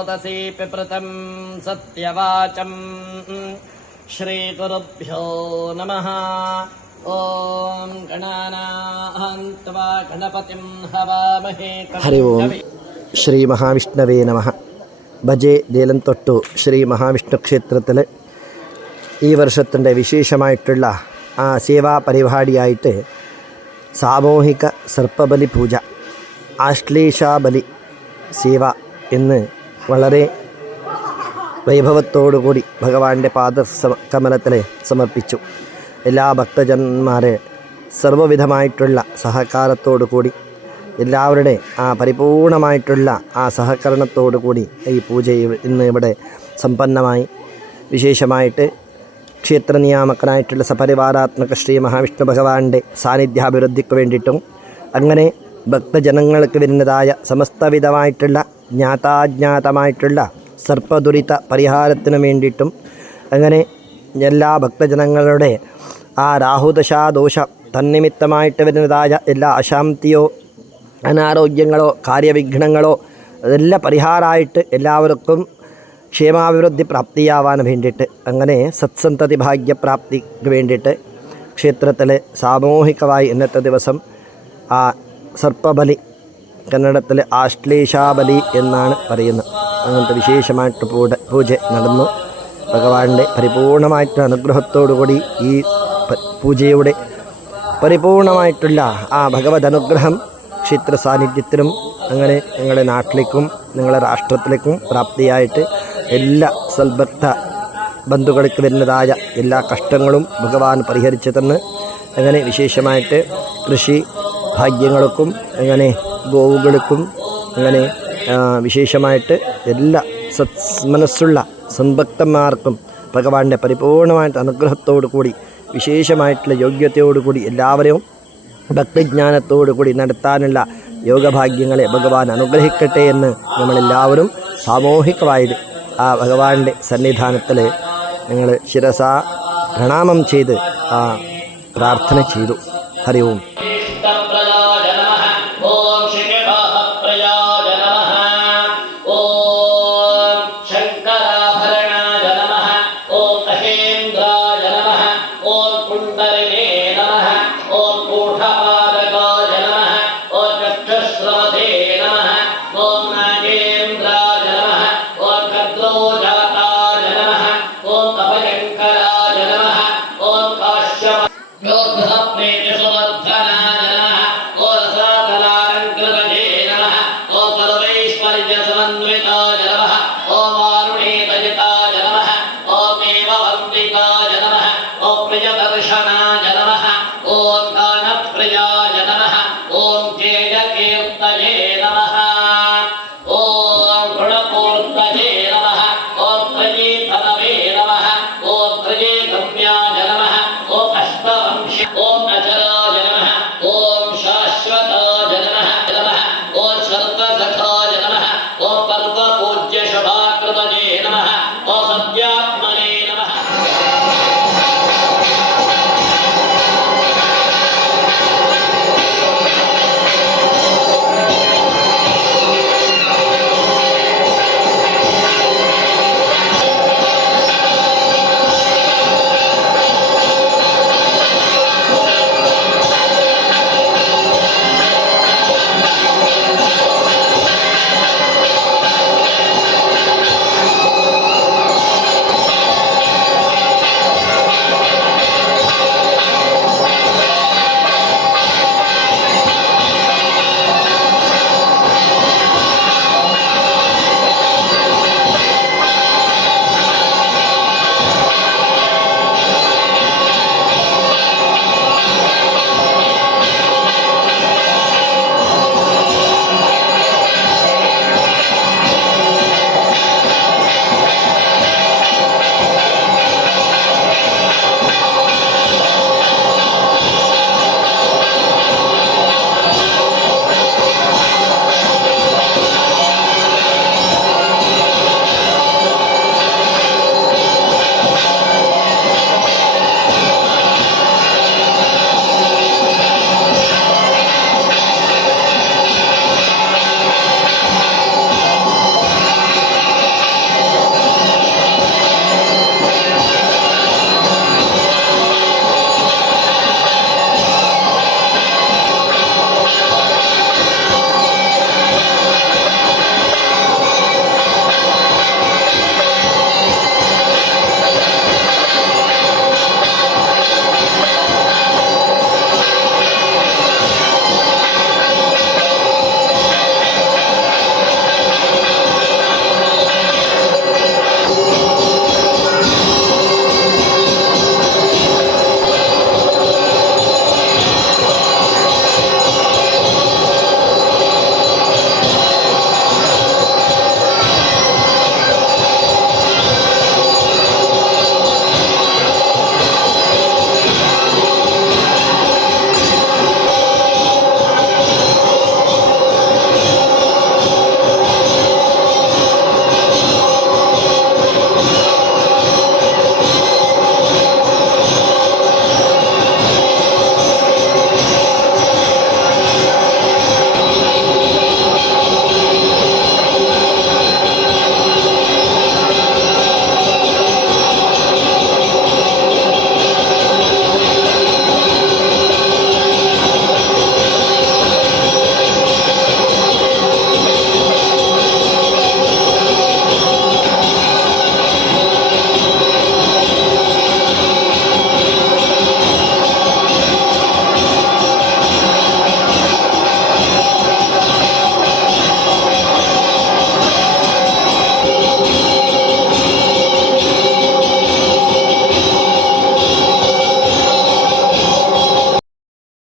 स्रोतसी पिपृतं सत्यवाचं श्रीगुरुभ्यो नमः। ओम गणानां त्वा गणपतिं हवामहे। हरि ओम श्री महाविष्णवे नमः। ഭജേ ദേലന്തൊട്ടു ശ്രീ മഹാവിഷ്ണു ക്ഷേത്രത്തിൽ ഈ വർഷത്തിൻ്റെ വിശേഷമായിട്ടുള്ള സേവാ പരിപാടിയായിട്ട് സാമൂഹിക സർപ്പബലി പൂജ, ആശ്ലേഷാബലി സേവ എന്ന് വളരെ വൈഭവത്തോടുകൂടി ഭഗവാന്റെ പാദകമലത്തിൽ സമർപ്പിച്ചു. എല്ലാ ഭക്തജന്മാരെ സർവ്വവിധമായിട്ടുള്ള സഹകാരത്തോടു കൂടി എല്ലാവരുടെ പരിപൂർണമായിട്ടുള്ള സഹകരണത്തോടു കൂടി ഈ പൂജ ഇന്ന് ഇവിടെ സമ്പന്നമായി. വിശേഷമായിട്ട് ക്ഷേത്ര നിയാമകനായിട്ടുള്ള സപരിവാരാത്മക ശ്രീ മഹാവിഷ്ണു ഭഗവാന്റെ സാന്നിധ്യാഭിവൃദ്ധിക്ക് വേണ്ടിയിട്ടും അങ്ങനെ ഭക്തജനങ്ങൾക്ക് വരുന്നതായ സമസ്തവിധമായിട്ടുള്ള ജ്ഞാതാജ്ഞാതമായിട്ടുള്ള സർപ്പദുരിത പരിഹാരത്തിനു വേണ്ടിയിട്ടും അങ്ങനെ എല്ലാ ഭക്തജനങ്ങളുടെ രാഹുദശാദോഷ തന്നിമിത്തമായിട്ട് വരുന്നതായ എല്ലാ അശാന്തിയോ അനാരോഗ്യങ്ങളോ കാര്യവിഘ്നങ്ങളോ അതെല്ലാം പരിഹാരമായിട്ട് എല്ലാവർക്കും ക്ഷേമാഭിവൃദ്ധി പ്രാപ്തിയാവാൻ വേണ്ടിയിട്ട് അങ്ങനെ സത്സന്തതി ഭാഗ്യപ്രാപ്തിക്ക് വേണ്ടിയിട്ട് ക്ഷേത്രത്തിൽ സാമൂഹികമായി ഇന്നത്തെ ദിവസം സർപ്പബലി, കന്നഡത്തിൽ ആശ്ലേഷാബലി എന്നാണ് പറയുന്നത്. അങ്ങനത്തെ വിശേഷമായിട്ട് പൂജ നടന്നു. ഭഗവാന്റെ പരിപൂർണമായിട്ടുള്ള അനുഗ്രഹത്തോടുകൂടി ഈ പൂജയുടെ പരിപൂർണമായിട്ടുള്ള ഭഗവത് അനുഗ്രഹം ക്ഷേത്ര സാന്നിധ്യത്തിലും അങ്ങനെ നിങ്ങളുടെ നാട്ടിലേക്കും നിങ്ങളുടെ രാഷ്ട്രത്തിലേക്കും പ്രാപ്തിയായിട്ട് എല്ലാ സൽഭക്ത ബന്ധുക്കൾക്ക് വരുന്നതായ എല്ലാ കഷ്ടങ്ങളും ഭഗവാൻ പരിഹരിച്ചു തന്ന് അങ്ങനെ വിശേഷമായിട്ട് കൃഷി ഭാഗ്യങ്ങൾക്കും അങ്ങനെ ഗോവുകൾക്കും അങ്ങനെ വിശേഷമായിട്ട് എല്ലാ സന്മനസ്സുള്ള സദ്ഭക്തന്മാർക്കും ഭഗവാന്റെ പരിപൂർണമായിട്ട് അനുഗ്രഹത്തോടു കൂടി വിശേഷമായിട്ടുള്ള യോഗ്യതയോടുകൂടി എല്ലാവരെയും ഭക്തിജ്ഞാനത്തോടു കൂടി നടത്താനുള്ള യോഗഭാഗ്യങ്ങളെ ഭഗവാൻ അനുഗ്രഹിക്കട്ടെ എന്ന് നമ്മളെല്ലാവരും സാമൂഹികമായി ഭഗവാന്റെ സന്നിധാനത്തിൽ ഞങ്ങൾ ശിരസാ പ്രണാമം ചെയ്ത് പ്രാർത്ഥന ചെയ്തു. ഹരി ഓം.